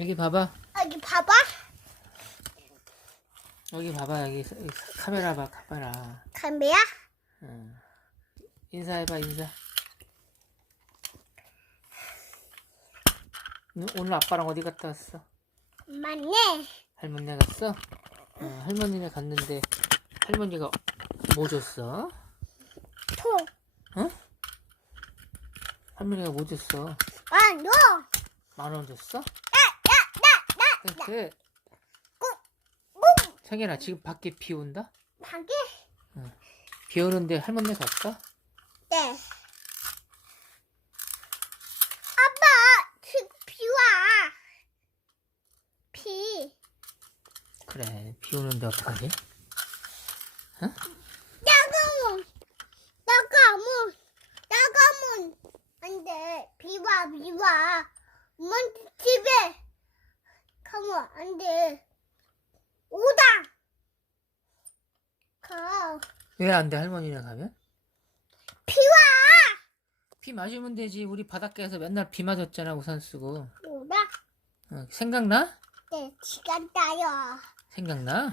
여기 봐봐. 여기 봐봐. 여기 봐봐. 여기, 여기 카메라 봐. 카메라. 담배야? 응. 인사해봐 인사. 너 오늘 아빠랑 어디 갔다 왔어? 맞네. 할머니네 갔어? 어, 할머니네 갔는데 할머니가 뭐 줬어? 통. 응? 할머니가 뭐 줬어? 만원 줬어? 나. 그래. 뭉. 창현아 지금 밖에 비 온다? 방에? 비 오는데 할머니네 갔어? 네. 아빠, 지금 비 와. 비. 그래 비 오는데 어떡하지? 나가면, 나가면, 나가면 안 돼. 비 와, 비 와. 엄마 집에 가면 안 돼. 오다. 가. 왜 안 돼 할머니네 가면? 비 와. 비 맞으면 되지 우리 바닷가에서 맨날 비 맞았잖아 우산 쓰고 오다. 어, 생각나? 네, 시간 따요. 생각나?